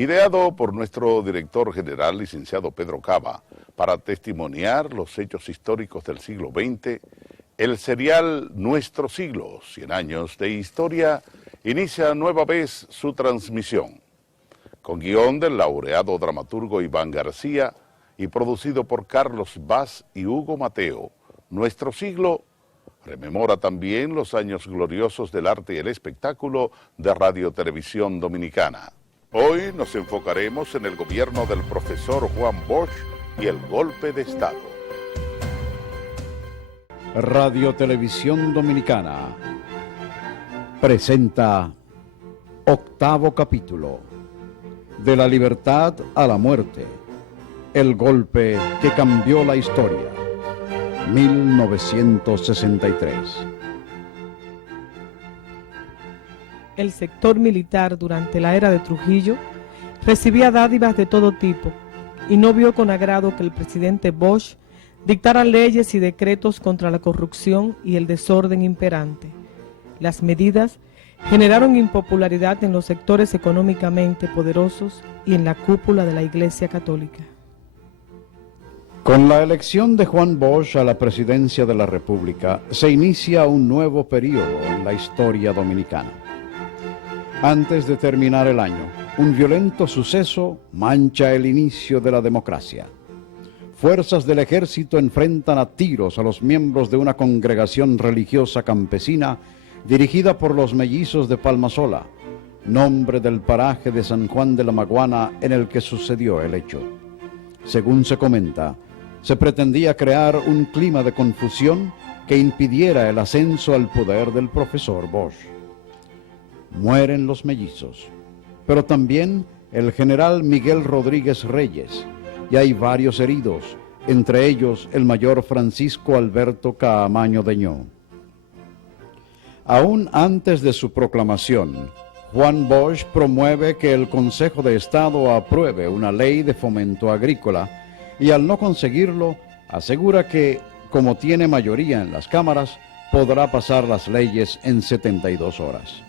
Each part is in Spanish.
ideado por nuestro director general, licenciado Pedro Cava, para testimoniar los hechos históricos del siglo XX, el serial Nuestro Siglo, 100 años de historia, inicia nueva vez su transmisión. Con guión del laureado dramaturgo Iván García y producido por Carlos Vaz y Hugo Mateo, Nuestro Siglo rememora también los años gloriosos del arte y el espectáculo de Radio Televisión Dominicana. Hoy nos enfocaremos en el gobierno del profesor Juan Bosch y el golpe de Estado. Radio Televisión Dominicana presenta octavo capítulo, De la libertad a la muerte, el golpe que cambió la historia, 1963. El sector militar durante la era de Trujillo recibía dádivas de todo tipo y no vio con agrado que el presidente Bosch dictara leyes y decretos contra la corrupción y el desorden imperante. Las medidas generaron impopularidad en los sectores económicamente poderosos y en la cúpula de la Iglesia Católica. Con la elección de Juan Bosch a la presidencia de la República, se inicia un nuevo periodo en la historia dominicana. Antes de terminar el año, un violento suceso mancha el inicio de la democracia. Fuerzas del ejército enfrentan a tiros a los miembros de una congregación religiosa campesina dirigida por los mellizos de Palmasola, nombre del paraje de San Juan de la Maguana en el que sucedió el hecho. Según se comenta, se pretendía crear un clima de confusión que impidiera el ascenso al poder del profesor Bosch. Mueren los mellizos, pero también el general Miguel Rodríguez Reyes, y hay varios heridos, entre ellos el mayor Francisco Alberto Caamaño Deñó. Aún antes de su proclamación, Juan Bosch promueve que el Consejo de Estado apruebe una ley de fomento agrícola y al no conseguirlo, asegura que, como tiene mayoría en las cámaras, podrá pasar las leyes en 72 horas.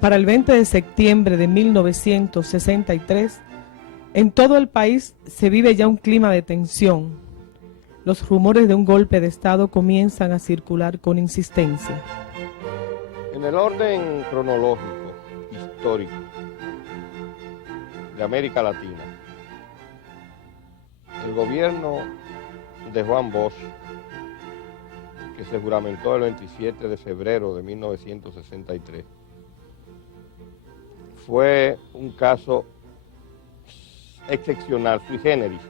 Para el 20 de septiembre de 1963, en todo el país se vive ya un clima de tensión. Los rumores de un golpe de Estado comienzan a circular con insistencia. En el orden cronológico, histórico, de América Latina, el gobierno de Juan Bosch, que se juramentó el 27 de febrero de 1963, fue un caso excepcional, sui generis,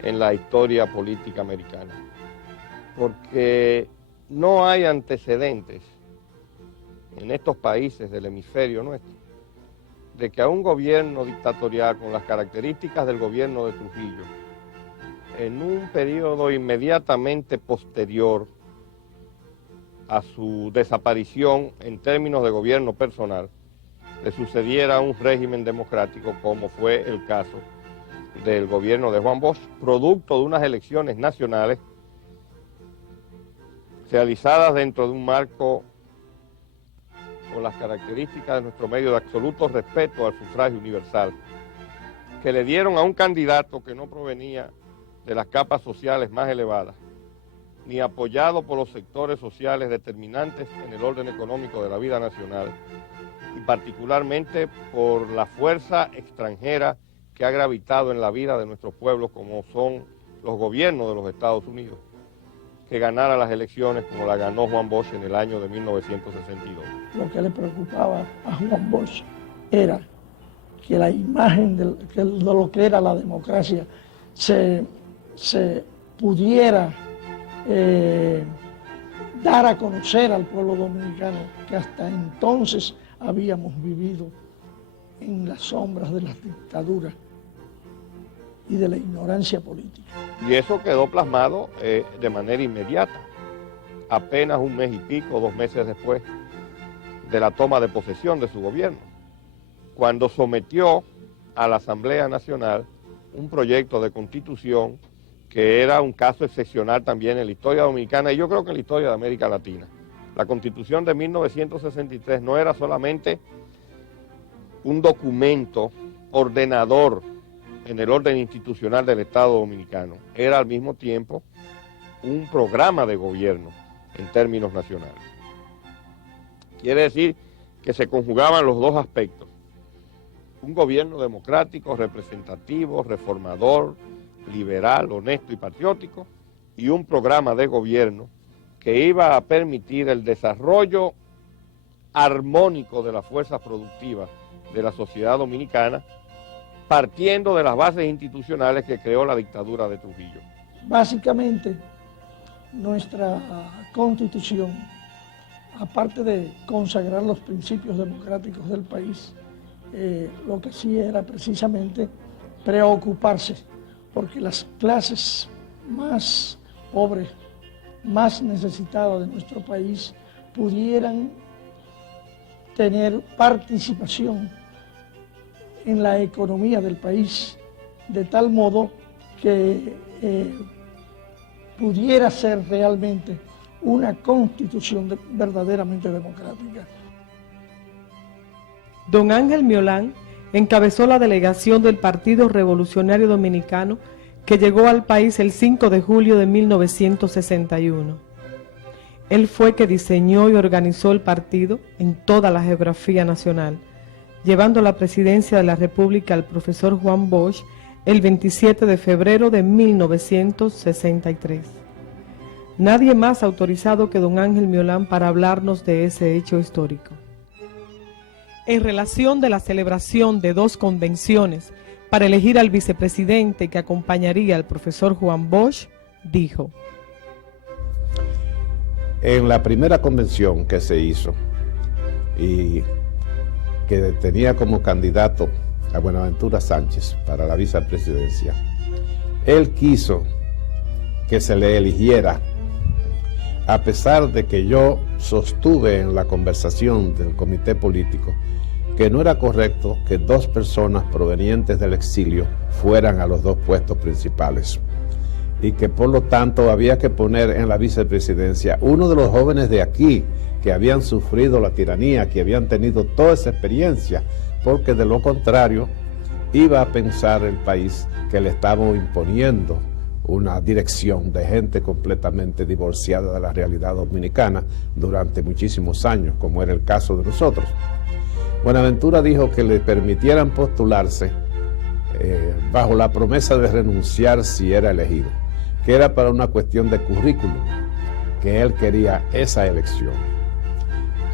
en la historia política americana, porque no hay antecedentes en estos países del hemisferio nuestro, de que a un gobierno dictatorial con las características del gobierno de Trujillo, en un periodo inmediatamente posterior a su desaparición en términos de gobierno personal, le sucediera un régimen democrático como fue el caso del gobierno de Juan Bosch, producto de unas elecciones nacionales realizadas dentro de un marco con las características de nuestro medio de absoluto respeto al sufragio universal, que le dieron a un candidato que no provenía de las capas sociales más elevadas, ni apoyado por los sectores sociales determinantes en el orden económico de la vida nacional, y particularmente por la fuerza extranjera que ha gravitado en la vida de nuestros pueblos, como son los gobiernos de los Estados Unidos, que ganara las elecciones como la ganó Juan Bosch en el año de 1962. Lo que le preocupaba a Juan Bosch era que la imagen de lo que era la democracia se pudiera dar a conocer al pueblo dominicano, que hasta entonces habíamos vivido en las sombras de las dictaduras y de la ignorancia política. Y eso quedó plasmado de manera inmediata, apenas un mes y pico, 2 meses después de la toma de posesión de su gobierno, cuando sometió a la Asamblea Nacional un proyecto de constitución que era un caso excepcional también en la historia dominicana y yo creo que en la historia de América Latina. La Constitución de 1963 no era solamente un documento ordenador en el orden institucional del Estado Dominicano, era al mismo tiempo un programa de gobierno en términos nacionales. Quiere decir que se conjugaban los dos aspectos: un gobierno democrático, representativo, reformador, liberal, honesto y patriótico, y un programa de gobierno que iba a permitir el desarrollo armónico de las fuerzas productivas de la sociedad dominicana, partiendo de las bases institucionales que creó la dictadura de Trujillo. Básicamente, nuestra Constitución, aparte de consagrar los principios democráticos del país, lo que sí era precisamente preocuparse porque las clases más pobres, más necesitadas de nuestro país, pudieran tener participación en la economía del país, de tal modo que pudiera ser realmente una constitución verdaderamente democrática. Don Ángel Miolán encabezó la delegación del Partido Revolucionario Dominicano que llegó al país el 5 de julio de 1961. Él fue que diseñó y organizó el partido en toda la geografía nacional, llevando la presidencia de la República al profesor Juan Bosch el 27 de febrero de 1963. Nadie más autorizado que don Ángel Miolán para hablarnos de ese hecho histórico. En relación de la celebración de 2 convenciones para elegir al vicepresidente que acompañaría al profesor Juan Bosch, dijo: en la primera convención que se hizo y que tenía como candidato a Buenaventura Sánchez para la vicepresidencia, él quiso que se le eligiera, a pesar de que yo sostuve en la conversación del comité político que no era correcto que 2 personas provenientes del exilio fueran a los 2 puestos principales, y que por lo tanto había que poner en la vicepresidencia uno de los jóvenes de aquí que habían sufrido la tiranía, que habían tenido toda esa experiencia, porque de lo contrario iba a pensar el país que le estaba imponiendo una dirección de gente completamente divorciada de la realidad dominicana durante muchísimos años, como era el caso de nosotros. Buenaventura dijo que le permitieran postularse bajo la promesa de renunciar si era elegido, que era para una cuestión de currículum, que él quería esa elección.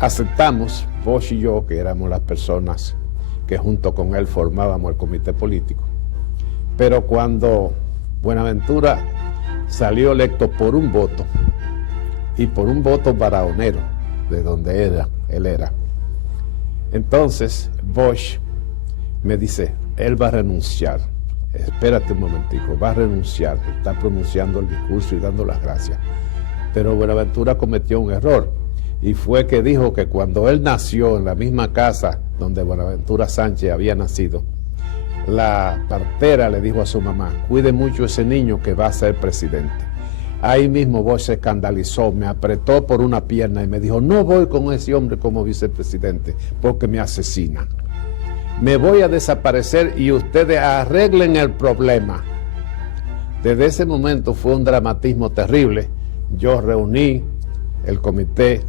Aceptamos, Bosch y yo, que éramos las personas que junto con él formábamos el comité político, pero cuando Buenaventura salió electo por un voto, y por un voto barahonero, de donde él era, entonces Bosch me dice: él va a renunciar. Espérate un momentico, va a renunciar. Está pronunciando el discurso y dando las gracias. Pero Buenaventura cometió un error, y fue que dijo que cuando él nació en la misma casa donde Buenaventura Sánchez había nacido, la partera le dijo a su mamá: cuide mucho ese niño que va a ser presidente. Ahí mismo Bosch se escandalizó, me apretó por una pierna y me dijo: no voy con ese hombre como vicepresidente porque me asesina. Me voy a desaparecer y ustedes arreglen el problema. Desde ese momento fue un dramatismo terrible. Yo reuní el comité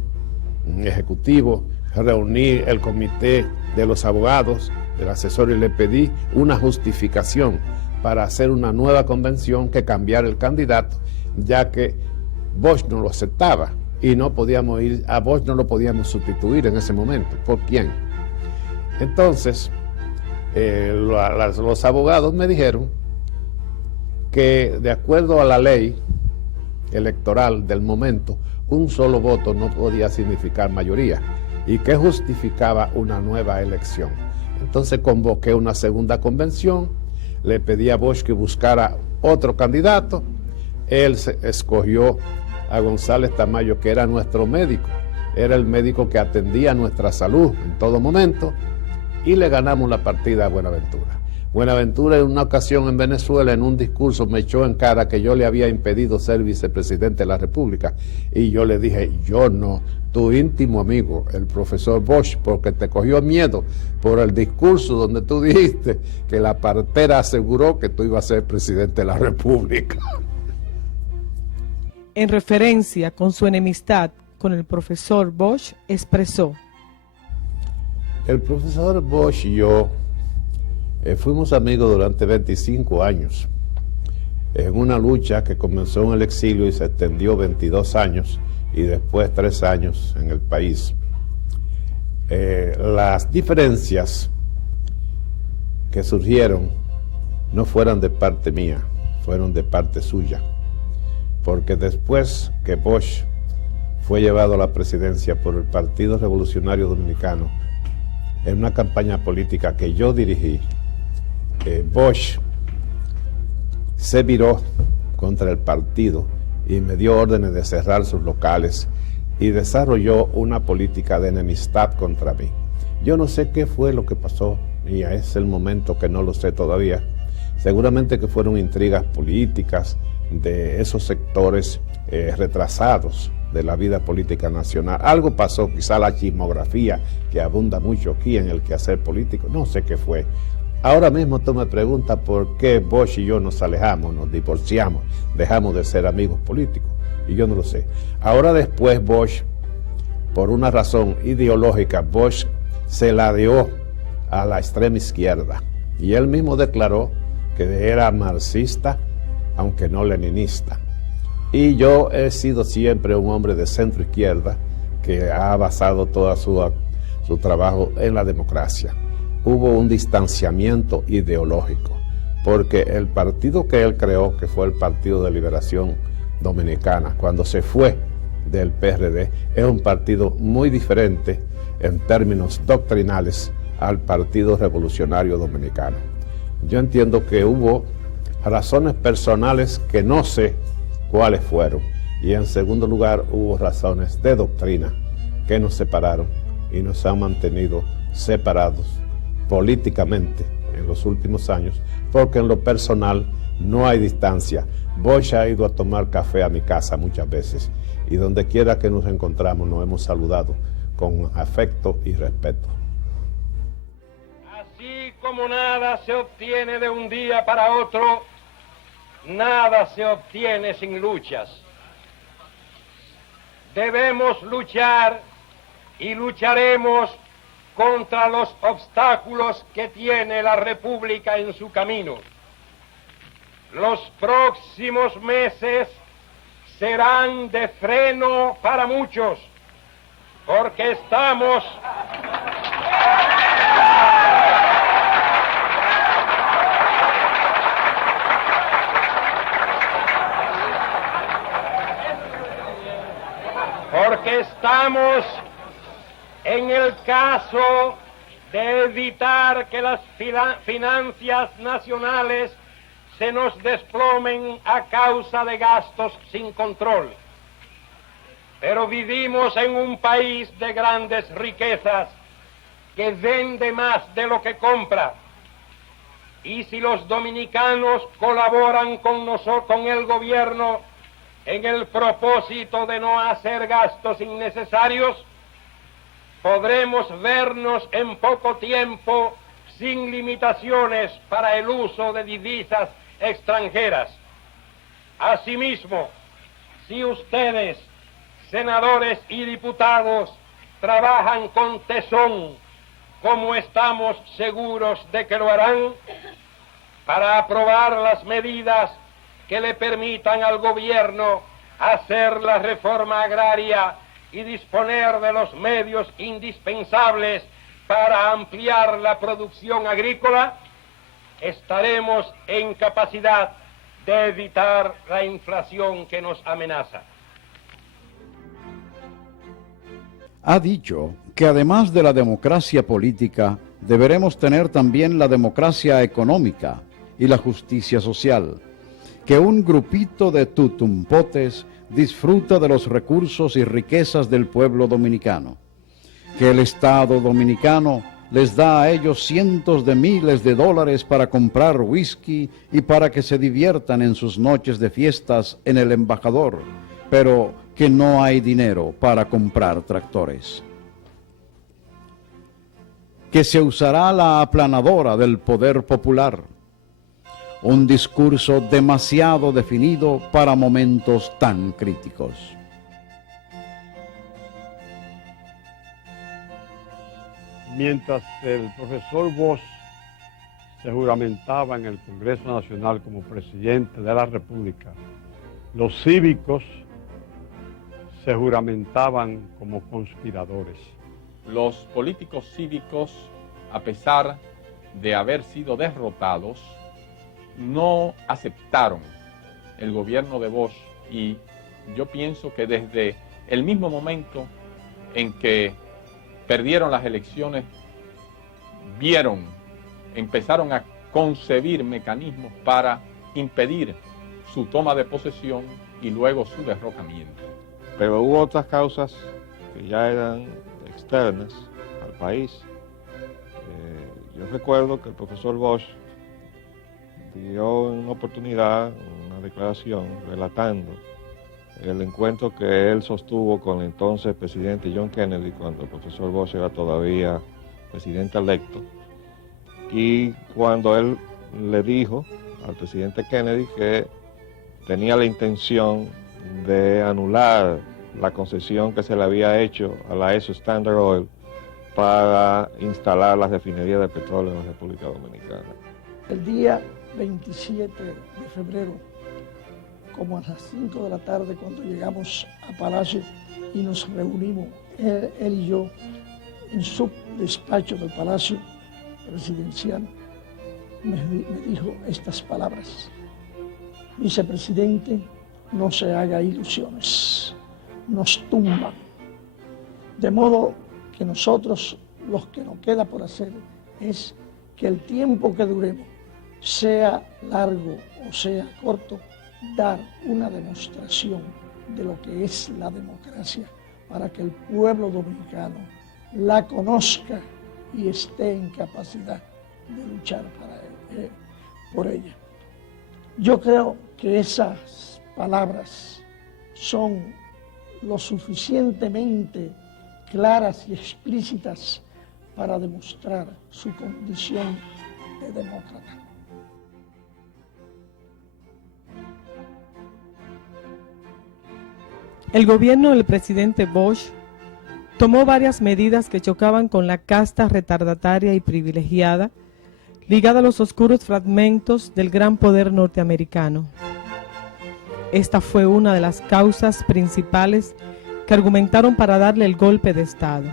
ejecutivo, reuní el comité de los abogados, del asesor, y le pedí una justificación para hacer una nueva convención que cambiara el candidato, ya que Bosch no lo aceptaba y no podíamos ir a Bosch, no lo podíamos sustituir en ese momento. ¿Por quién? Entonces, los abogados me dijeron que de acuerdo a la ley electoral del momento, un solo voto no podía significar mayoría y que justificaba una nueva elección. Entonces convoqué una segunda convención, le pedí a Bosch que buscara otro candidato. Él escogió a González Tamayo, que era nuestro médico, era el médico que atendía nuestra salud en todo momento, y le ganamos la partida a Buenaventura. Buenaventura en una ocasión en Venezuela, en un discurso, me echó en cara que yo le había impedido ser vicepresidente de la República. Y yo le dije, yo no, tu íntimo amigo, el profesor Bosch, porque te cogió miedo por el discurso donde tú dijiste que la partera aseguró que tú ibas a ser presidente de la República. En referencia con su enemistad con el profesor Bosch, expresó: El profesor Bosch y yo fuimos amigos durante 25 años, en una lucha que comenzó en el exilio y se extendió 22 años y después 3 años en el país. Las diferencias que surgieron no fueron de parte mía, fueron de parte suya, porque después que Bosch fue llevado a la presidencia por el Partido Revolucionario Dominicano, en una campaña política que yo dirigí, Bosch se viró contra el partido y me dio órdenes de cerrar sus locales y desarrolló una política de enemistad contra mí. Yo no sé qué fue lo que pasó y es el momento que no lo sé todavía. Seguramente que fueron intrigas políticas de esos sectores retrasados de la vida política nacional. Algo pasó, quizá la chismografía que abunda mucho aquí en el quehacer político, no sé qué fue. Ahora mismo tú me preguntas por qué Bosch y yo nos alejamos, nos divorciamos, dejamos de ser amigos políticos, y yo no lo sé. Ahora después Bosch, por una razón ideológica, Bosch se la dio a la extrema izquierda, y él mismo declaró que era marxista, aunque no leninista. Y yo he sido siempre un hombre de centro izquierda que ha basado todo su trabajo en la democracia. Hubo un distanciamiento ideológico, porque el partido que él creó, que fue el Partido de Liberación Dominicana, cuando se fue del PRD, es un partido muy diferente en términos doctrinales al Partido Revolucionario Dominicano. Yo entiendo que hubo razones personales que no sé cuáles fueron, y en segundo lugar hubo razones de doctrina que nos separaron y nos han mantenido separados políticamente en los últimos años, porque en lo personal no hay distancia. Bosch ha ido a tomar café a mi casa muchas veces y donde quiera que nos encontramos nos hemos saludado con afecto y respeto. Así como nada se obtiene de un día para otro, nada se obtiene sin luchas. Debemos luchar y lucharemos contra los obstáculos que tiene la República en su camino. Los próximos meses serán de freno para muchos, porque estamos en el caso de evitar que las finanzas nacionales se nos desplomen a causa de gastos sin control. Pero vivimos en un país de grandes riquezas que vende más de lo que compra. Y si los dominicanos colaboran con el gobierno en el propósito de no hacer gastos innecesarios, podremos vernos en poco tiempo sin limitaciones para el uso de divisas extranjeras. Asimismo, si ustedes, senadores y diputados, trabajan con tesón, como estamos seguros de que lo harán, para aprobar las medidas que le permitan al gobierno hacer la reforma agraria y disponer de los medios indispensables para ampliar la producción agrícola, estaremos en capacidad de evitar la inflación que nos amenaza. Ha dicho que además de la democracia política, deberemos tener también la democracia económica y la justicia social, que un grupito de tutumpotes disfruta de los recursos y riquezas del pueblo dominicano, que el Estado dominicano les da a ellos cientos de miles de dólares para comprar whisky y para que se diviertan en sus noches de fiestas en el Embajador, pero que no hay dinero para comprar tractores. Que se usará la aplanadora del poder popular. Un discurso demasiado definido para momentos tan críticos. Mientras el profesor Bosch se juramentaba en el Congreso Nacional como presidente de la República, los cívicos se juramentaban como conspiradores. Los políticos cívicos, a pesar de haber sido derrotados, no aceptaron el gobierno de Bosch, y yo pienso que desde el mismo momento en que perdieron las elecciones, empezaron a concebir mecanismos para impedir su toma de posesión y luego su derrocamiento. Pero hubo otras causas que ya eran externas al país. Yo recuerdo que el profesor Bosch dio una oportunidad, una declaración relatando el encuentro que él sostuvo con el entonces presidente John Kennedy cuando el profesor Bosch era todavía presidente electo, y cuando él le dijo al presidente Kennedy que tenía la intención de anular la concesión que se le había hecho a la ESO Standard Oil para instalar las refinerías de petróleo en la República Dominicana. El día 27 de febrero, como a las 5 de la tarde, cuando llegamos a Palacio y nos reunimos, él y yo, en su despacho del Palacio Presidencial, me dijo estas palabras: vicepresidente, no se haga ilusiones, nos tumban. De modo que nosotros, lo que nos queda por hacer es que el tiempo que duremos, sea largo o sea corto, dar una demostración de lo que es la democracia para que el pueblo dominicano la conozca y esté en capacidad de luchar por ella. Yo creo que esas palabras son lo suficientemente claras y explícitas para demostrar su condición de demócrata. El gobierno del presidente Bosch tomó varias medidas que chocaban con la casta retardataria y privilegiada, ligada a los oscuros fragmentos del gran poder norteamericano. Esta fue una de las causas principales que argumentaron para darle el golpe de Estado.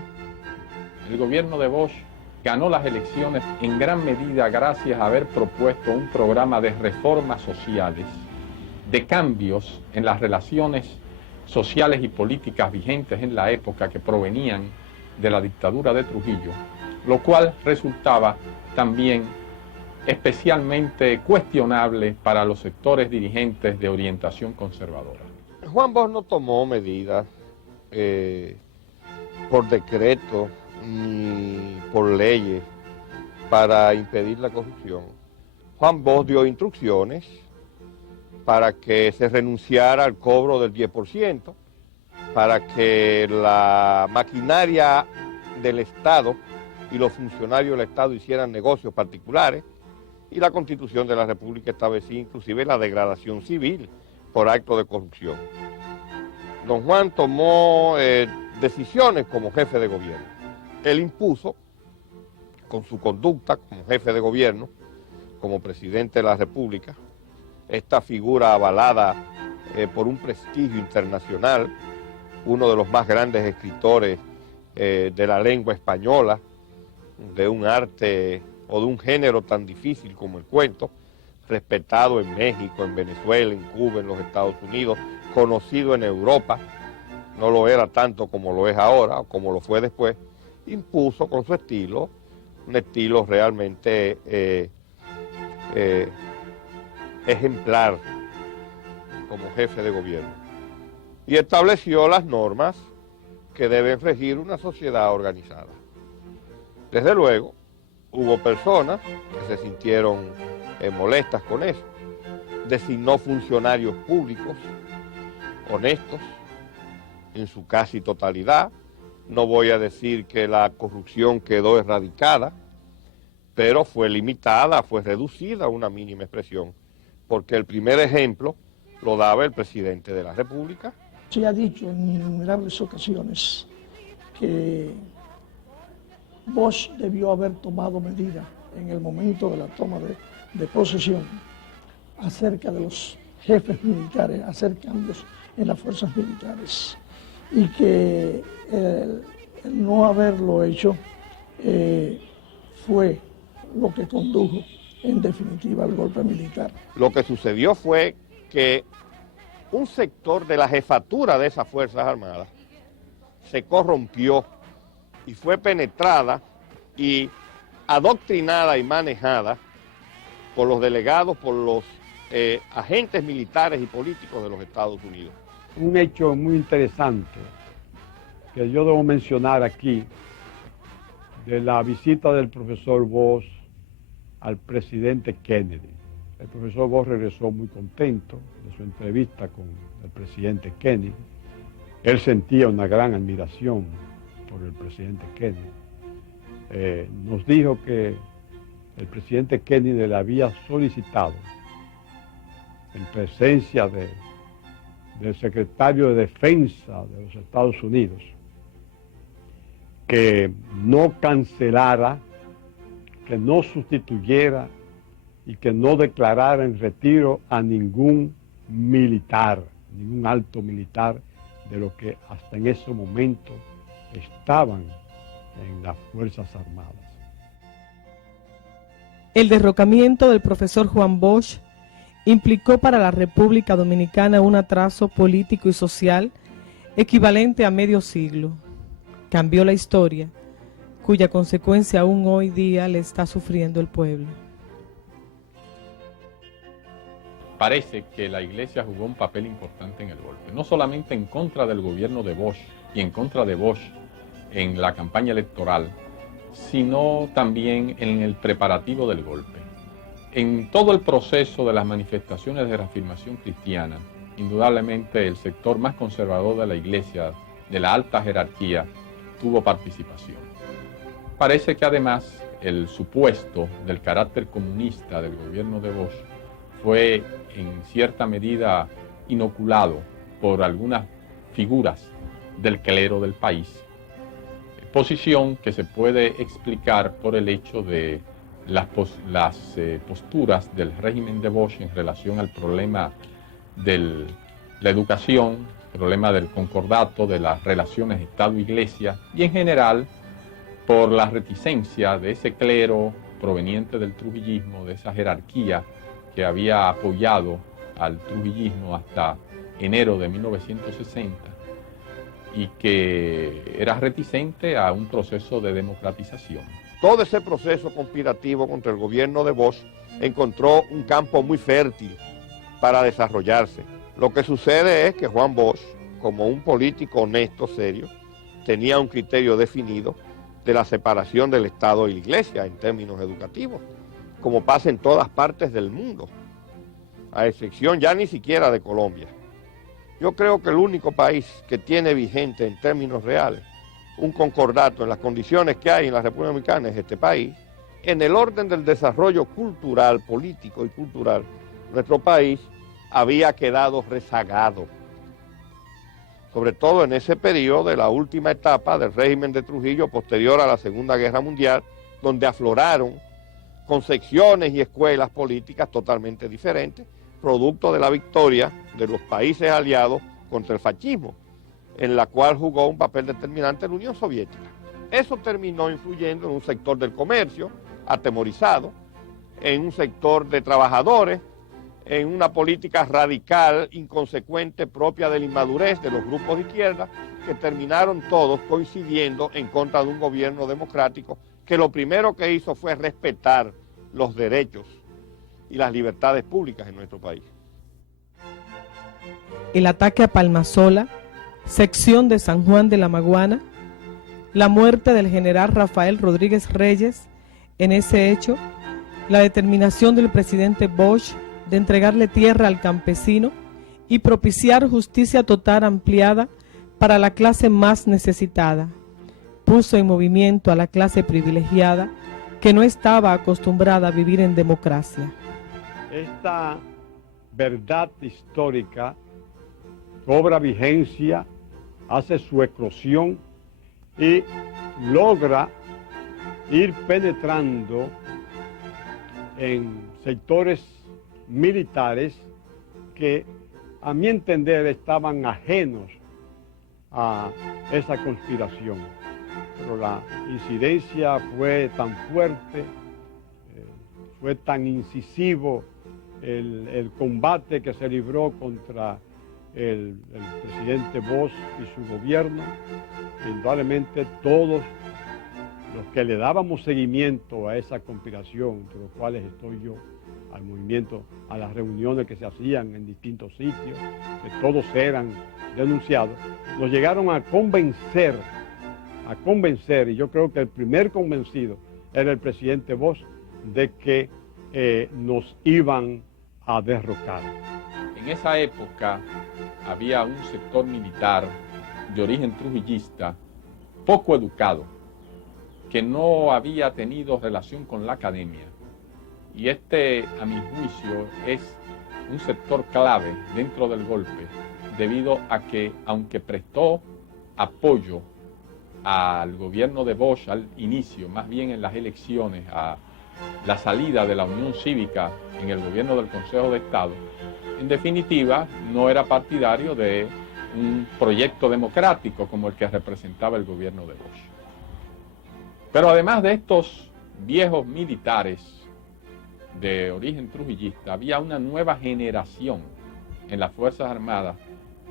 El gobierno de Bosch ganó las elecciones en gran medida gracias a haber propuesto un programa de reformas sociales, de cambios en las relaciones sociales y políticas vigentes en la época que provenían de la dictadura de Trujillo, lo cual resultaba también especialmente cuestionable para los sectores dirigentes de orientación conservadora. Juan Bosch no tomó medidas por decreto ni por leyes para impedir la corrupción. Juan Bosch dio instrucciones para que se renunciara al cobro del 10%, para que la maquinaria del Estado y los funcionarios del Estado hicieran negocios particulares, y la Constitución de la República establecía inclusive la degradación civil por acto de corrupción. Don Juan tomó decisiones como jefe de gobierno. Él impuso, con su conducta como jefe de gobierno, como presidente de la República, esta figura avalada por un prestigio internacional, uno de los más grandes escritores de la lengua española, de un arte o de un género tan difícil como el cuento, respetado en México, en Venezuela, en Cuba, en los Estados Unidos, conocido en Europa, no lo era tanto como lo es ahora o como lo fue después, impuso con su estilo, un estilo realmente ejemplar como jefe de gobierno, y estableció las normas que deben regir una sociedad organizada. Desde luego, hubo personas que se sintieron molestas con eso. Designó funcionarios públicos honestos en su casi totalidad. No voy a decir que la corrupción quedó erradicada, pero fue limitada, fue reducida a una mínima expresión, porque el primer ejemplo lo daba el presidente de la República. Se ha dicho en innumerables ocasiones que Bosch debió haber tomado medidas en el momento de la toma de posesión acerca de los jefes militares, hacer cambios en las fuerzas militares, y que el no haberlo hecho fue lo que condujo en definitiva al golpe militar. Lo que sucedió fue que un sector de la jefatura de esas Fuerzas Armadas se corrompió y fue penetrada y adoctrinada y manejada por los delegados, por los agentes militares y políticos de los Estados Unidos. Un hecho muy interesante que yo debo mencionar aquí, de la visita del profesor Bosch al presidente Kennedy. El profesor Bosch regresó muy contento de su entrevista con el presidente Kennedy. Él sentía una gran admiración por el presidente Kennedy. Nos dijo que el presidente Kennedy le había solicitado, en presencia del secretario de Defensa de los Estados Unidos, que no cancelara, que no sustituyera y que no declarara en retiro a ningún militar, ningún alto militar de lo que hasta en ese momento estaban en las Fuerzas Armadas. El derrocamiento del profesor Juan Bosch implicó para la República Dominicana un atraso político y social equivalente a medio siglo. Cambió la historia, cuya consecuencia aún hoy día le está sufriendo el pueblo. Parece que la Iglesia jugó un papel importante en el golpe, no solamente en contra del gobierno de Bosch y en contra de Bosch en la campaña electoral, sino también en el preparativo del golpe. En todo el proceso de las manifestaciones de reafirmación cristiana, indudablemente el sector más conservador de la Iglesia, de la alta jerarquía, tuvo participación. Parece que además el supuesto del carácter comunista del gobierno de Bosch fue en cierta medida inoculado por algunas figuras del clero del país, posición que se puede explicar por el hecho de las posturas del régimen de Bosch en relación al problema de la educación, el problema del concordato, de las relaciones Estado-Iglesia, y en general por la reticencia de ese clero proveniente del trujillismo, de esa jerarquía que había apoyado al trujillismo hasta enero de 1960 y que era reticente a un proceso de democratización. Todo ese proceso conspirativo contra el gobierno de Bosch encontró un campo muy fértil para desarrollarse. Lo que sucede es que Juan Bosch, como un político honesto, serio, tenía un criterio definido de la separación del Estado y la Iglesia en términos educativos, como pasa en todas partes del mundo, a excepción ya ni siquiera de Colombia. Yo creo que el único país que tiene vigente en términos reales un concordato en las condiciones que hay en la República Dominicana es este país. En el orden del desarrollo cultural, político y cultural, nuestro país había quedado rezagado, sobre todo en ese periodo de la última etapa del régimen de Trujillo posterior a la Segunda Guerra Mundial, donde afloraron concepciones y escuelas políticas totalmente diferentes, producto de la victoria de los países aliados contra el fascismo, en la cual jugó un papel determinante la Unión Soviética. Eso terminó influyendo en un sector del comercio atemorizado, en un sector de trabajadores, en una política radical, inconsecuente, propia de la inmadurez de los grupos de izquierda, que terminaron todos coincidiendo en contra de un gobierno democrático que lo primero que hizo fue respetar los derechos y las libertades públicas en nuestro país. El ataque a Palmasola, sección de San Juan de la Maguana, la muerte del general Rafael Rodríguez Reyes. En ese hecho, la determinación del presidente Bosch de entregarle tierra al campesino y propiciar justicia total ampliada para la clase más necesitada, puso en movimiento a la clase privilegiada que no estaba acostumbrada a vivir en democracia. Esta verdad histórica cobra vigencia, hace su eclosión y logra ir penetrando en sectores militares que, a mi entender, estaban ajenos a esa conspiración. Pero la incidencia fue tan fuerte, fue tan incisivo el combate que se libró contra el presidente Bosch y su gobierno, que indudablemente todos los que le dábamos seguimiento a esa conspiración, entre los cuales estoy yo, al movimiento, a las reuniones que se hacían en distintos sitios, que todos eran denunciados, nos llegaron a convencer, y yo creo que el primer convencido era el presidente Bosch, de que nos iban a derrocar. En esa época había un sector militar de origen trujillista poco educado, que no había tenido relación con la academia. Y este, a mi juicio, es un sector clave dentro del golpe, debido a que, aunque prestó apoyo al gobierno de Bosch al inicio, más bien en las elecciones, a la salida de la Unión Cívica en el gobierno del Consejo de Estado, en definitiva no era partidario de un proyecto democrático como el que representaba el gobierno de Bosch. Pero además de estos viejos militares de origen trujillista, había una nueva generación en las Fuerzas Armadas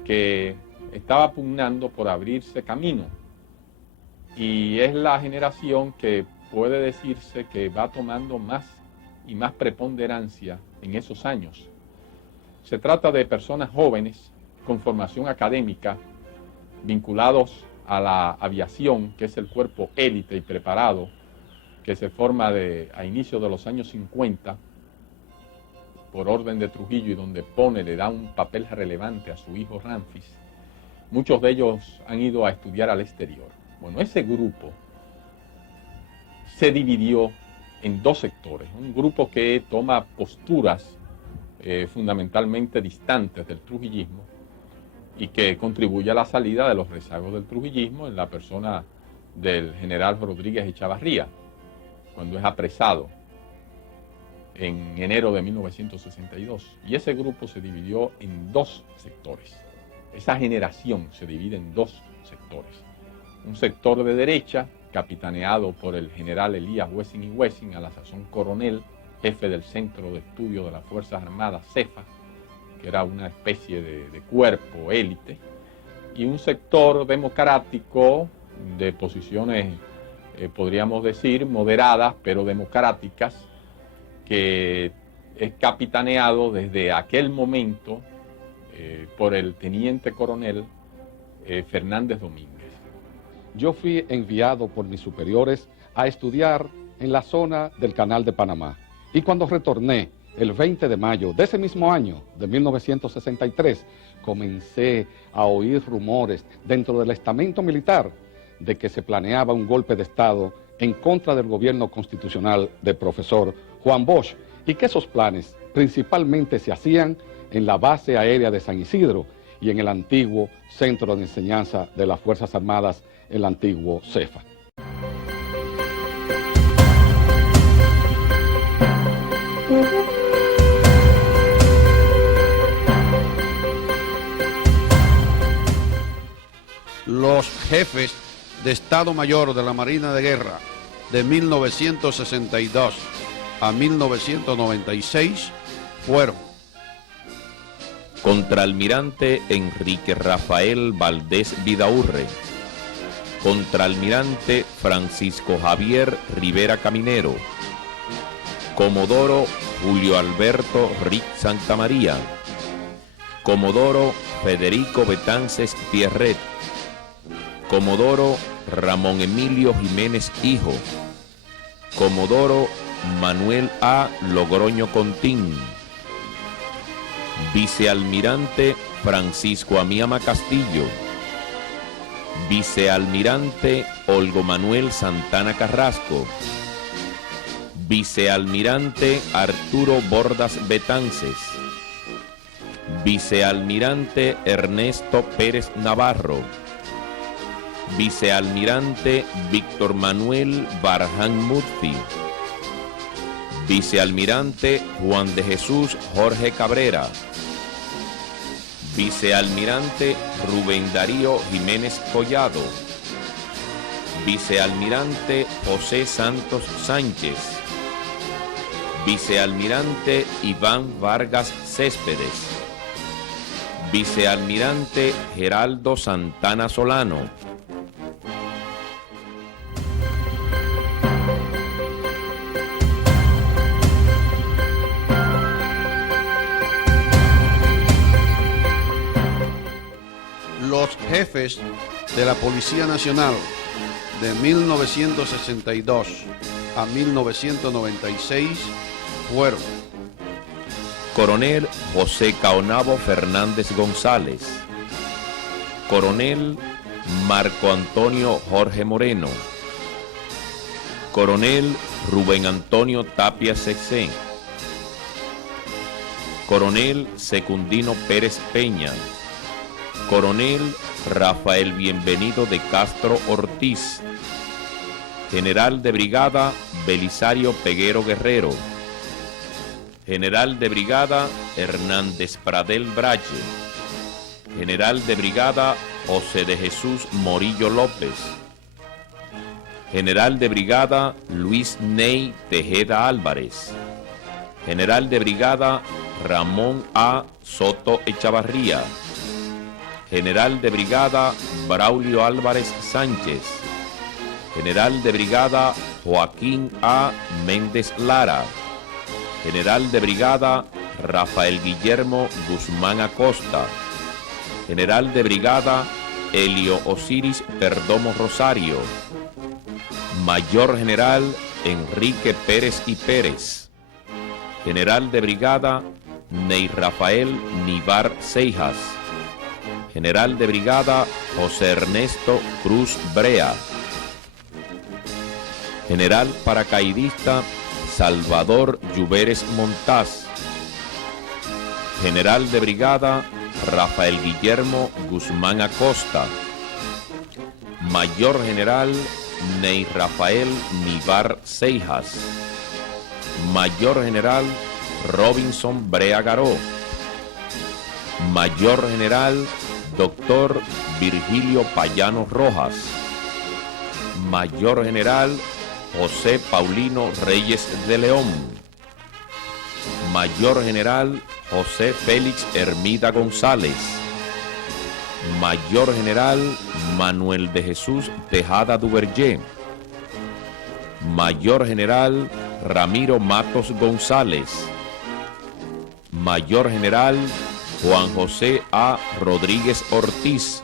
que estaba pugnando por abrirse camino. Y es la generación que puede decirse que va tomando más y más preponderancia en esos años. Se trata de personas jóvenes con formación académica, vinculados a la aviación, que es el cuerpo élite y preparado, que se forma a inicios de los años 50, por orden de Trujillo, y donde le da un papel relevante a su hijo Ramfis. Muchos de ellos han ido a estudiar al exterior. Bueno, ese grupo se dividió en dos sectores. Un grupo que toma posturas fundamentalmente distantes del trujillismo y que contribuye a la salida de los rezagos del trujillismo en la persona del general Rodríguez Echavarría, cuando es apresado en enero de 1962. Y ese grupo se dividió en dos sectores. Esa generación se divide en dos sectores. Un sector de derecha, capitaneado por el general Elías Wessing y Wessing, a la sazón coronel, jefe del Centro de Estudio de las Fuerzas Armadas, CEFA, que era una especie de cuerpo élite, y un sector democrático de posiciones, podríamos decir, moderadas, pero democráticas, que es capitaneado desde aquel momento por el teniente coronel Fernández Domínguez. Yo fui enviado por mis superiores a estudiar en la zona del Canal de Panamá. Y cuando retorné el 20 de mayo de ese mismo año, de 1963, comencé a oír rumores dentro del estamento militar de que se planeaba un golpe de Estado en contra del gobierno constitucional del profesor Juan Bosch, y que esos planes principalmente se hacían en la base aérea de San Isidro y en el antiguo Centro de Enseñanza de las Fuerzas Armadas, el antiguo CEFA. Los jefes de Estado Mayor de la Marina de Guerra de 1962 a 1996 fueron: Contraalmirante Enrique Rafael Valdés Vidaurre, Contraalmirante Francisco Javier Rivera Caminero, Comodoro Julio Alberto Rick Santamaría, Comodoro Federico Betances Pierret, Comodoro Ramón Emilio Jiménez Hijo, Comodoro Manuel A. Logroño Contín, Vicealmirante Francisco Amiama Castillo, Vicealmirante Olgo Manuel Santana Carrasco, Vicealmirante Arturo Bordas Betances, Vicealmirante Ernesto Pérez Navarro, Vicealmirante Víctor Manuel Barján Murphy, Vicealmirante Juan de Jesús Jorge Cabrera, Vicealmirante Rubén Darío Jiménez Collado, Vicealmirante José Santos Sánchez, Vicealmirante Iván Vargas Céspedes, Vicealmirante Geraldo Santana Solano, los jefes de la Policía Nacional de 1962 a 1996 fueron Coronel José Caonabo Fernández González, Coronel Marco Antonio Jorge Moreno, Coronel Rubén Antonio Tapia Sexén, Coronel Secundino Pérez Peña, Coronel Rafael Bienvenido de Castro Ortiz, General de Brigada Belisario Peguero Guerrero, General de Brigada Hernández Pradel Brache, General de Brigada José de Jesús Morillo López, General de Brigada Luis Ney Tejeda Álvarez, General de Brigada Ramón A. Soto Echavarría, General de Brigada Braulio Álvarez Sánchez, General de Brigada Joaquín A. Méndez Lara, General de Brigada Rafael Guillermo Guzmán Acosta, General de Brigada Helio Osiris Perdomo Rosario, Mayor General Enrique Pérez y Pérez, General de Brigada Ney Rafael Nivar Seijas, General de Brigada José Ernesto Cruz Brea, General Paracaidista Salvador Lluveres Montaz, General de Brigada Rafael Guillermo Guzmán Acosta, Mayor General Ney Rafael Nivar Seijas, Mayor General Robinson Brea Garó, Mayor General Dr. Virgilio Payano Rojas, Mayor General José Paulino Reyes de León, Mayor General José Félix Hermida González, Mayor General Manuel de Jesús Tejada Duvergé, Mayor General Ramiro Matos González, Mayor General Juan José A. Rodríguez Ortiz,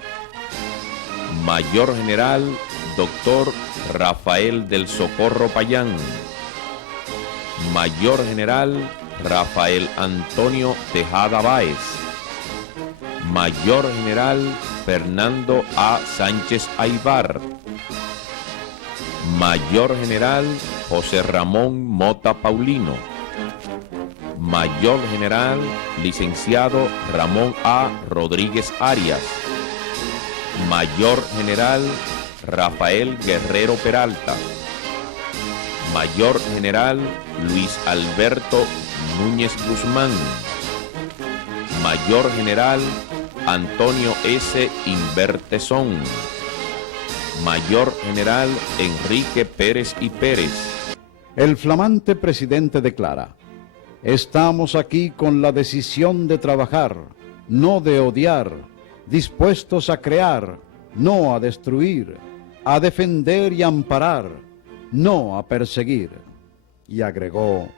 Mayor General Dr. Rafael del Socorro Payán, Mayor General Rafael Antonio Tejada Báez, Mayor General Fernando A. Sánchez Aybar, Mayor General José Ramón Mota Paulino, Mayor General Licenciado Ramón A. Rodríguez Arias, Mayor General Rafael Guerrero Peralta, Mayor General Luis Alberto Núñez Guzmán, Mayor General Antonio S. Invertezón, Mayor General Enrique Pérez y Pérez. El flamante presidente declara: estamos aquí con la decisión de trabajar, no de odiar, dispuestos a crear, no a destruir, a defender y amparar, no a perseguir. Y agregó: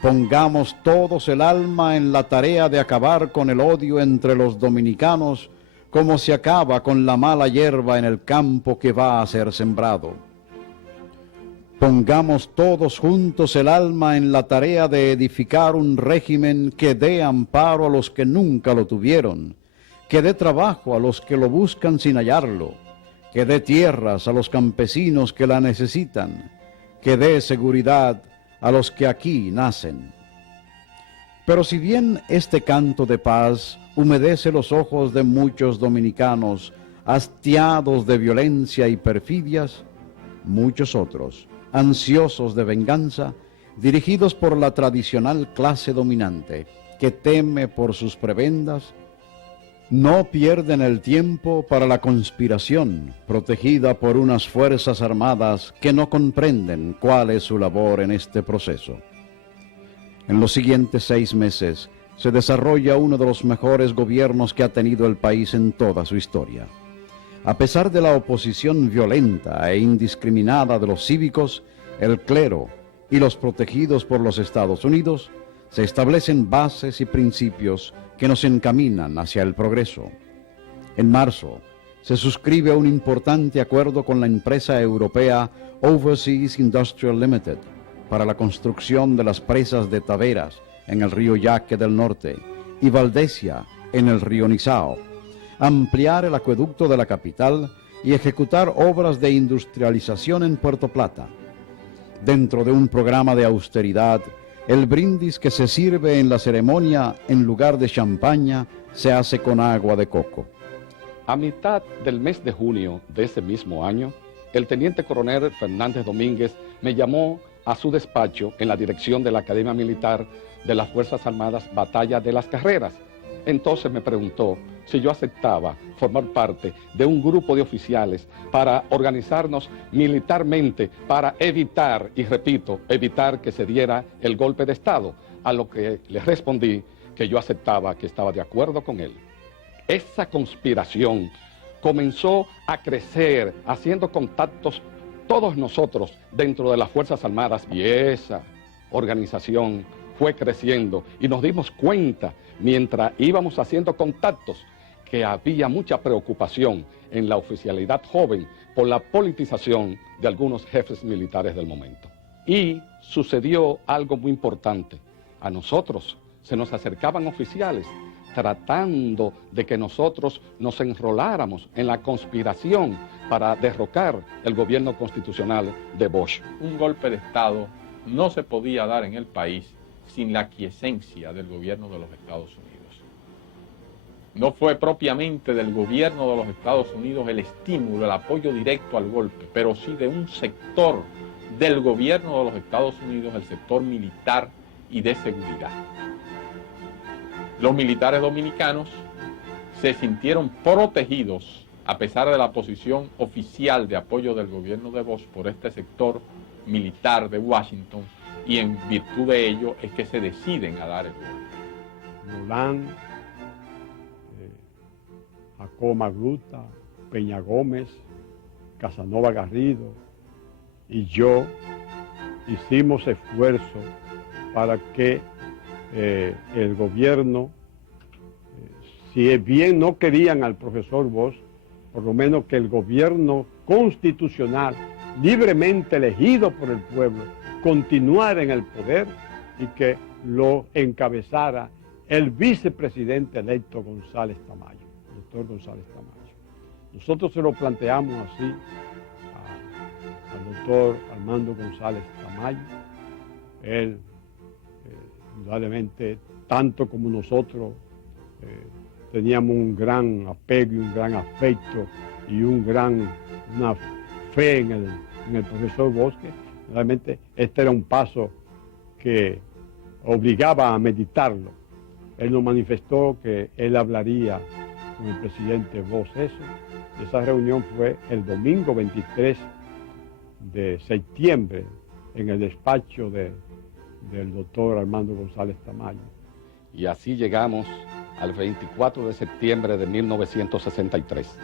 pongamos todos el alma en la tarea de acabar con el odio entre los dominicanos como se acaba con la mala hierba en el campo que va a ser sembrado. Pongamos todos juntos el alma en la tarea de edificar un régimen que dé amparo a los que nunca lo tuvieron, que dé trabajo a los que lo buscan sin hallarlo, que dé tierras a los campesinos que la necesitan, que dé seguridad a los que aquí nacen. Pero si bien este canto de paz humedece los ojos de muchos dominicanos hastiados de violencia y perfidias, muchos otros, ansiosos de venganza, dirigidos por la tradicional clase dominante, que teme por sus prebendas, no pierden el tiempo para la conspiración, protegida por unas fuerzas armadas que no comprenden cuál es su labor en este proceso. En los siguientes 6 meses se desarrolla uno de los mejores gobiernos que ha tenido el país en toda su historia. A pesar de la oposición violenta e indiscriminada de los cívicos, el clero y los protegidos por los Estados Unidos, se establecen bases y principios que nos encaminan hacia el progreso. En marzo, se suscribe un importante acuerdo con la empresa europea Overseas Industrial Limited para la construcción de las presas de Taveras en el río Yaque del Norte y Valdesia en el río Nizao, ampliar el acueducto de la capital y ejecutar obras de industrialización en Puerto Plata. Dentro de un programa de austeridad, el brindis que se sirve en la ceremonia en lugar de champaña se hace con agua de coco. A mitad del mes de junio de ese mismo año, el teniente coronel Fernández Domínguez me llamó a su despacho en la dirección de la Academia Militar de las Fuerzas Armadas Batalla de las Carreras. Entonces me preguntó si yo aceptaba formar parte de un grupo de oficiales para organizarnos militarmente para evitar, y repito, evitar que se diera el golpe de Estado, a lo que le respondí que yo aceptaba, que estaba de acuerdo con él. Esa conspiración comenzó a crecer, haciendo contactos todos nosotros dentro de las Fuerzas Armadas, y esa organización fue creciendo y nos dimos cuenta mientras íbamos haciendo contactos que había mucha preocupación en la oficialidad joven por la politización de algunos jefes militares del momento. Y sucedió algo muy importante. A nosotros se nos acercaban oficiales tratando de que nosotros nos enroláramos en la conspiración para derrocar el gobierno constitucional de Bosch. Un golpe de Estado no se podía dar en el país sin la aquiescencia del gobierno de los Estados Unidos. No fue propiamente del gobierno de los Estados Unidos el estímulo, el apoyo directo al golpe, pero sí de un sector del gobierno de los Estados Unidos, el sector militar y de seguridad. Los militares dominicanos se sintieron protegidos a pesar de la posición oficial de apoyo del gobierno de Bosch por este sector militar de Washington, y en virtud de ello es que se deciden a dar el golpe. Nolan, Jacobo Magluta, Peña Gómez, Casanova Garrido y yo hicimos esfuerzo para que el gobierno, si bien no querían al profesor Bosch, por lo menos que el gobierno constitucional, libremente elegido por el pueblo, continuara en el poder y que lo encabezara el vicepresidente electo González Tamayo, el doctor González Tamayo. Nosotros se lo planteamos así al doctor Armando González Tamayo. Él, indudablemente, tanto como nosotros, teníamos un gran apego y un gran afecto y una fe en el profesor Bosch. Realmente este era un paso que obligaba a meditarlo. Él nos manifestó que él hablaría con el presidente Bosch eso. Esa reunión fue el domingo 23 de septiembre en el despacho del doctor Armando González Tamayo. Y así llegamos al 24 de septiembre de 1963.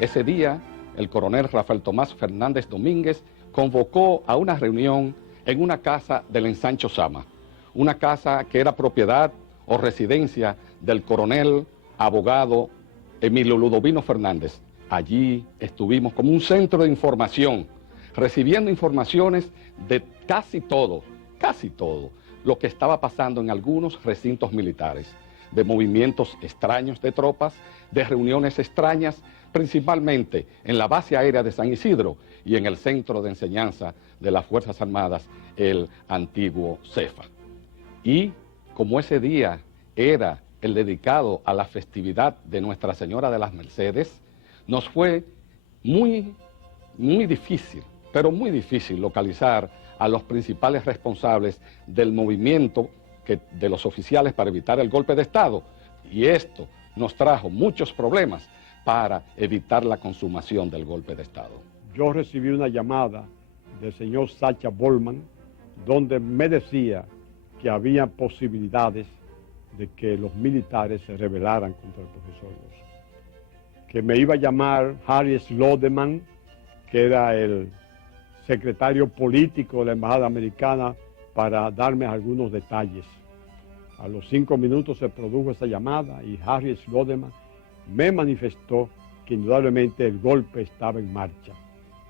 Ese día, el coronel Rafael Tomás Fernández Domínguez convocó a una reunión en una casa del Ensancho Sama, una casa que era propiedad o residencia del coronel, abogado Emilio Ludovino Fernández. Allí estuvimos como un centro de información, recibiendo informaciones de casi todo lo que estaba pasando en algunos recintos militares, de movimientos extraños de tropas, de reuniones extrañas, principalmente en la base aérea de San Isidro y en el centro de enseñanza de las Fuerzas Armadas, el antiguo CEFA. Y como ese día era el dedicado a la festividad de Nuestra Señora de las Mercedes, nos fue muy difícil, pero muy difícil localizar a los principales responsables del movimiento de los oficiales para evitar el golpe de Estado. Y esto nos trajo muchos problemas para evitar la consumación del golpe de Estado. Yo recibí una llamada del señor Sacha Bollman, donde me decía que había posibilidades de que los militares se rebelaran contra el profesor Bosch. Que me iba a llamar Harry Slodeman, que era el secretario político de la Embajada Americana, para darme algunos detalles. A los 5 minutos se produjo esa llamada y Harry Slodeman me manifestó que indudablemente el golpe estaba en marcha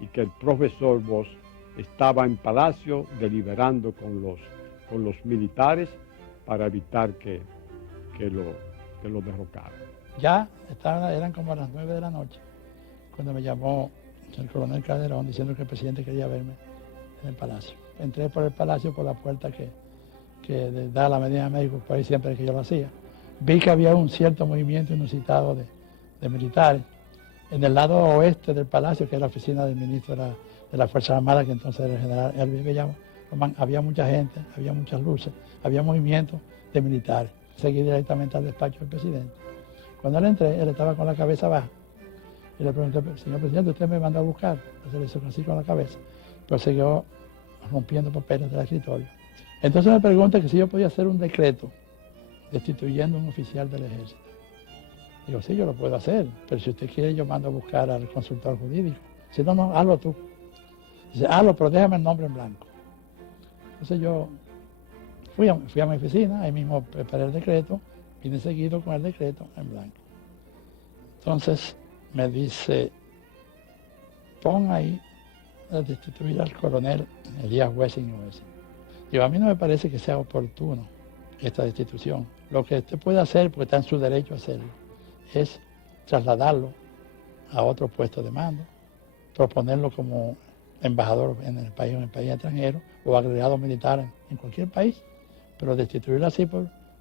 y que el profesor Bosch estaba en Palacio deliberando con los militares para evitar que lo derrocaran. Ya eran como las 9 de la noche cuando me llamó el coronel Calderón diciendo que el presidente quería verme en el Palacio. Entré por el Palacio por la puerta que da la Medina de México, por ahí siempre que yo lo hacía. Vi que había un cierto movimiento inusitado de militares en el lado oeste del Palacio, que es la oficina del ministro de las Fuerzas Armadas, que entonces era el general Elvis Bellamo. Había mucha gente, había muchas luces, había movimientos de militares. Seguí directamente al despacho del presidente. Cuando él entré, él estaba con la cabeza baja. Y le pregunté, señor presidente, ¿usted me mandó a buscar? Entonces le hizo así con la cabeza. Pero siguió rompiendo papeles del escritorio. Entonces me pregunta que si yo podía hacer un decreto destituyendo a un oficial del ejército. Digo, sí, yo lo puedo hacer, pero si usted quiere yo mando a buscar al consultor jurídico. Si no, hazlo tú. Dice, hazlo, pero déjame el nombre en blanco. Entonces yo fui a mi oficina, ahí mismo preparé el decreto, vine seguido con el decreto en blanco. Entonces me dice, pon ahí a destituir al coronel Elías Wessing. Digo, a mí no me parece que sea oportuno esta destitución. Lo que usted puede hacer, porque está en su derecho a hacerlo, es trasladarlo a otro puesto de mando, proponerlo como embajador en el país extranjero o agregado militar en cualquier país, pero destituirlo así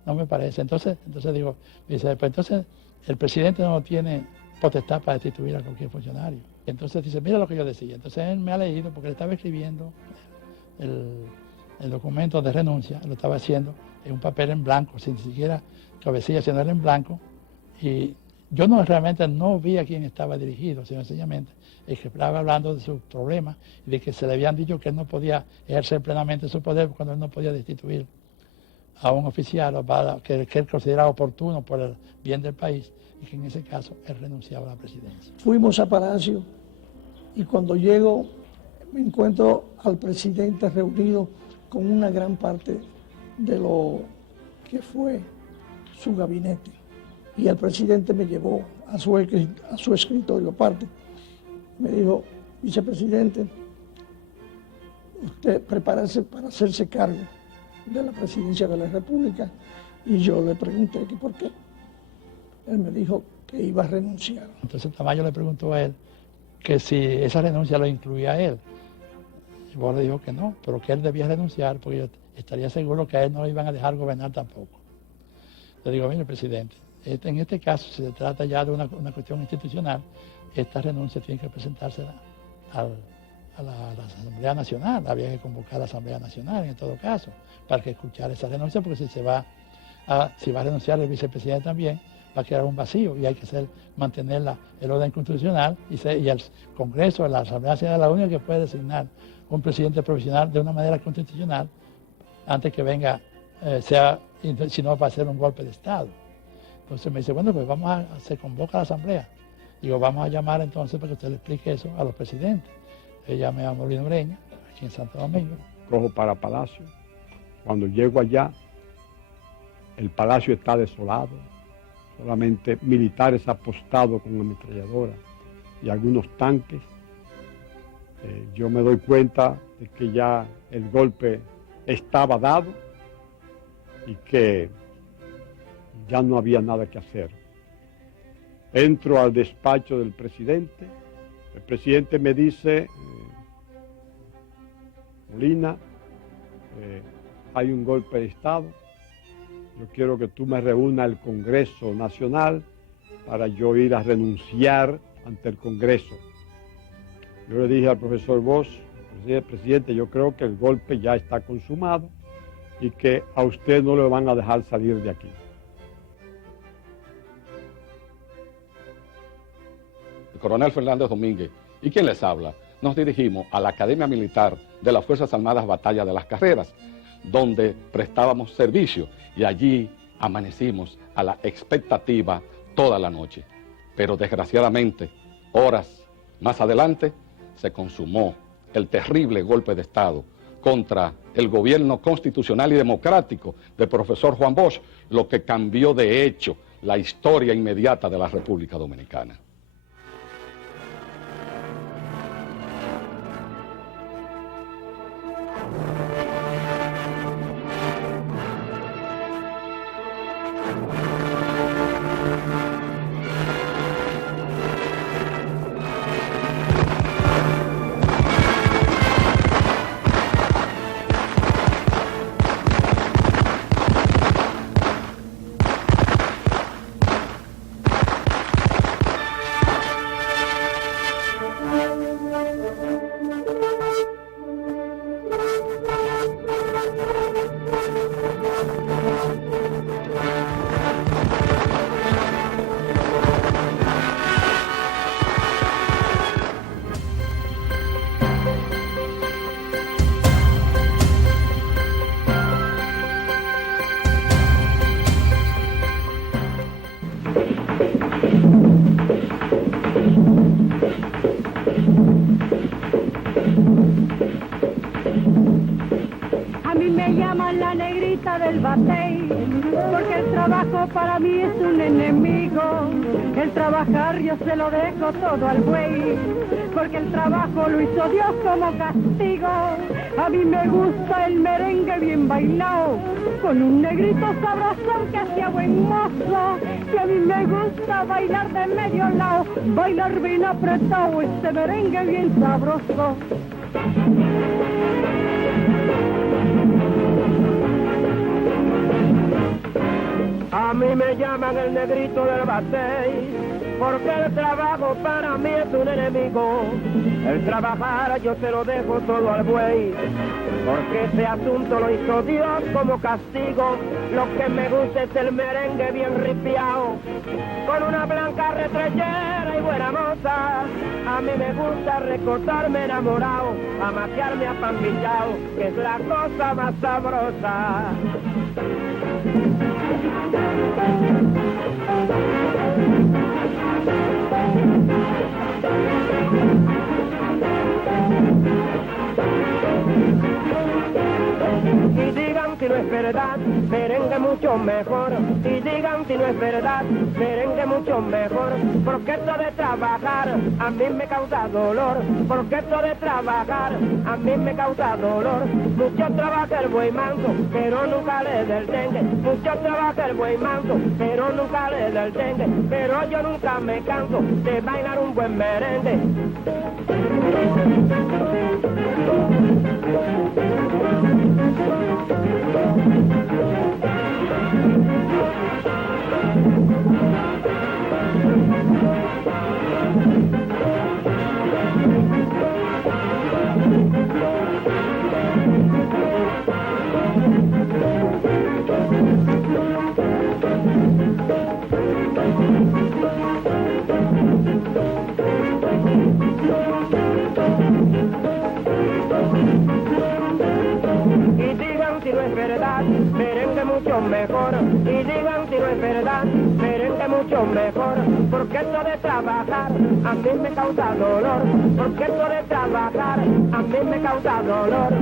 no me parece. Entonces digo, dice, pues entonces el presidente no tiene potestad para destituir a cualquier funcionario. Entonces dice, mira lo que yo decía. Entonces él me ha leído porque le estaba escribiendo el documento de renuncia, lo estaba haciendo en un papel en blanco, sin siquiera cabecilla, sino era en blanco. Y yo realmente no vi a quién estaba dirigido, sino sencillamente el que estaba hablando de sus problemas y de que se le habían dicho que él no podía ejercer plenamente su poder cuando él no podía destituir a un oficial que él consideraba oportuno por el bien del país y que en ese caso él renunciaba a la presidencia. Fuimos a Palacio y cuando llego me encuentro al presidente reunido con una gran parte de lo que fue su gabinete. Y el presidente me llevó a su escritorio aparte. Me dijo, vicepresidente, usted prepárese para hacerse cargo de la presidencia de la República. Y yo le pregunté que por qué. Él me dijo que iba a renunciar. Entonces Tamayo le preguntó a él que si esa renuncia lo incluía a él. Y vos le dijo que no, pero que él debía renunciar porque yo estaría seguro que a él no lo iban a dejar gobernar tampoco. Le digo, mire, presidente, en este caso, si se trata ya de una cuestión institucional, esta renuncia tiene que presentársela a la Asamblea Nacional. Había que convocar a la Asamblea Nacional en todo caso, para que escuchara esa renuncia, porque si va a renunciar el vicepresidente también, va a quedar un vacío y hay que mantener el orden constitucional y el Congreso, la Asamblea Nacional, es la única que puede designar un presidente provisional de una manera constitucional antes que venga, si no va a ser un golpe de Estado. Entonces me dice, bueno, pues se convoca a la Asamblea. Digo, vamos a llamar entonces para que usted le explique eso a los presidentes. Yo llamé a Molino Breña, aquí en Santo Domingo. Cojo para Palacio. Cuando llego allá, el Palacio está desolado, solamente militares apostados con ametralladora y algunos tanques. Yo me doy cuenta de que ya el golpe estaba dado y que ya no había nada que hacer. Entro al despacho del presidente. El presidente me dice, Molina, hay un golpe de Estado. Yo quiero que tú me reúnas al Congreso Nacional para yo ir a renunciar ante el Congreso. Yo le dije al profesor Bosch, presidente, yo creo que el golpe ya está consumado y que a usted no le van a dejar salir de aquí. El coronel Fernández Domínguez, ¿y quién les habla? Nos dirigimos a la Academia Militar de las Fuerzas Armadas Batalla de las Carreras, donde prestábamos servicio y allí amanecimos a la expectativa toda la noche. Pero desgraciadamente, horas más adelante, se consumó el terrible golpe de Estado contra el gobierno constitucional y democrático del profesor Juan Bosch, lo que cambió de hecho la historia inmediata de la República Dominicana. A mí me llaman la negrita del batey, porque el trabajo para mí es un enemigo. El trabajar yo se lo dejo todo al buey, porque el trabajo lo hizo Dios como castigo. A mí me gusta el merengue bien bailado, con un negrito sabrosón que hacía buen mozo. Y a mí me gusta bailar de medio lado, bailar bien apretado, este merengue bien sabroso. A mí me llaman el negrito del batey, porque el trabajo para mí es un enemigo. El trabajar yo se lo dejo todo al buey, porque ese asunto lo hizo Dios como castigo. Lo que me gusta es el merengue bien ripiao, con una blanca retrechera y buena moza. A mí me gusta recortarme enamorado, amaciarme apambillao, que es la cosa más sabrosa. Y digan si no es verdad, merengue mucho mejor. Y digan si no es verdad, merengue mucho mejor. Porque esto de trabajar a mí me causa dolor. Porque esto de trabajar a mí me causa dolor. Mucho trabaja el buey manso, pero nunca le da el dengue. Mucho trabaja el buey manso, pero nunca le da el dengue. Pero yo nunca me canso de bailar un buen merengue. Merengue mucho mejor, y digan si no es verdad, merengue mucho mejor, porque esto de trabajar a mí me causa dolor, porque esto de trabajar a mí me causa dolor.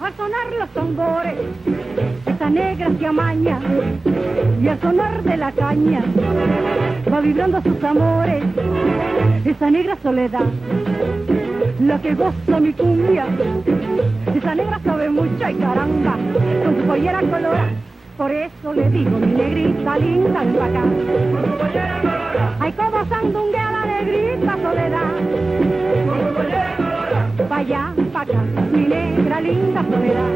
Al sonar los tambores, esa negra se amaña, y al sonar de la caña va vibrando sus amores, esa negra soledad, la que goza mi cumbia, esa negra sabe mucho y caramba, con su pollera colorada, por eso le digo mi negrita linda ven pa' acá. Con su pollera colorada, ay como sandunguea la negrita soledad, con su pollera colorada, pa' allá, pa' acá, mi negra linda soledad,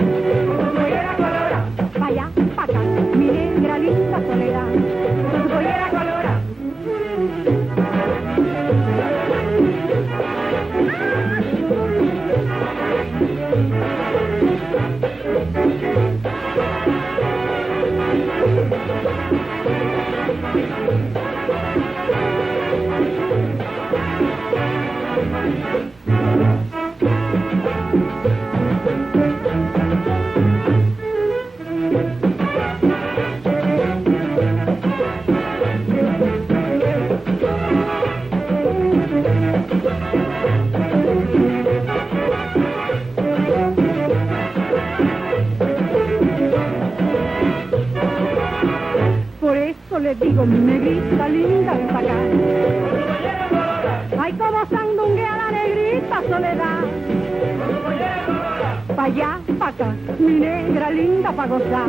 con su pollera colorada, pa' allá, pa' acá, mi negra linda soledad, con su pollera colorada. Por eso le digo mi negrita linda ven pa' acá. Ay como sandunguea la negrita soledad, pa' allá, pa' acá, mi negra linda pa' gozar,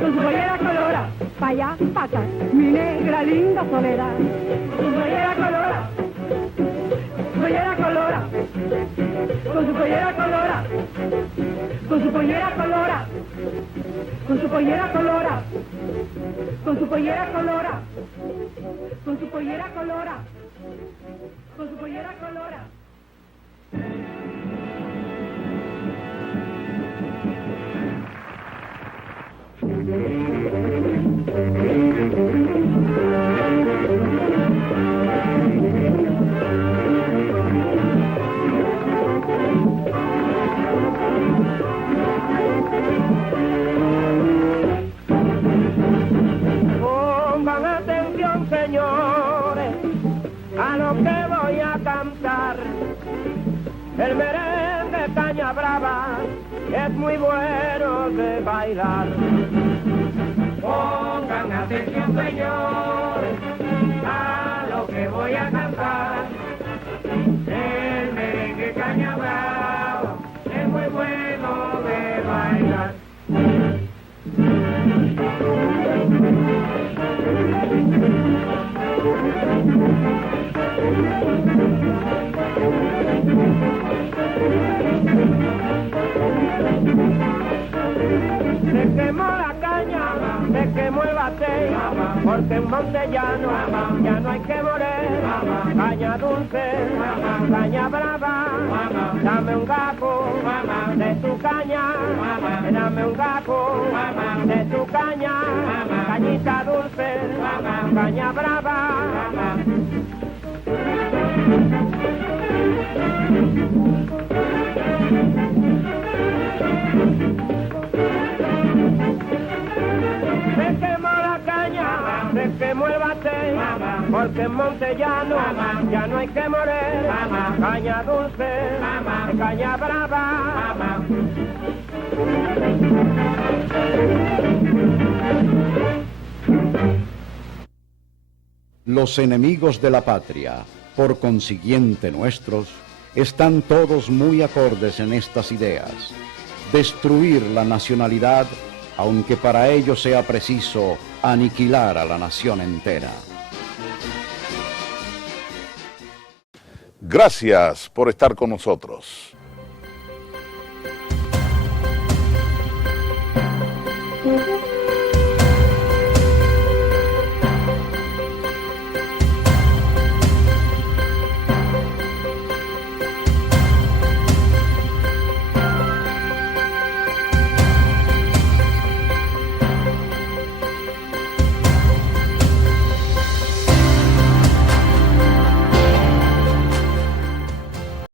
con su pollera colora, pa' allá, pa' acá, mi negra linda soledad, con su pollera colora, pollera colora, con su pollera colora, con su pollera colora, con su pollera colora, con su pollera colora, con su pollera colora, con su pollera colora. Pongan atención, señores, a lo que voy a cantar. El merengue Caña Brava es muy bueno de bailar. Pongan atención, señores, a lo que voy a cantar. El merengue Caña Brava es muy bueno de bailar. Se quemó la caña, se quemó el batey, porque en Montellano ya no hay que moler. Caña dulce, caña brava, dame un gajo de tu caña, dame un gajo de tu caña, cañita dulce, caña brava. Se quemó la caña, se quemó el batey, porque en Montellano ya no hay que moler. Caña dulce, caña brava. Los enemigos de la patria, por consiguiente nuestros, están todos muy acordes en estas ideas. Destruir la nacionalidad, aunque para ello sea preciso aniquilar a la nación entera. Gracias por estar con nosotros. Thank you.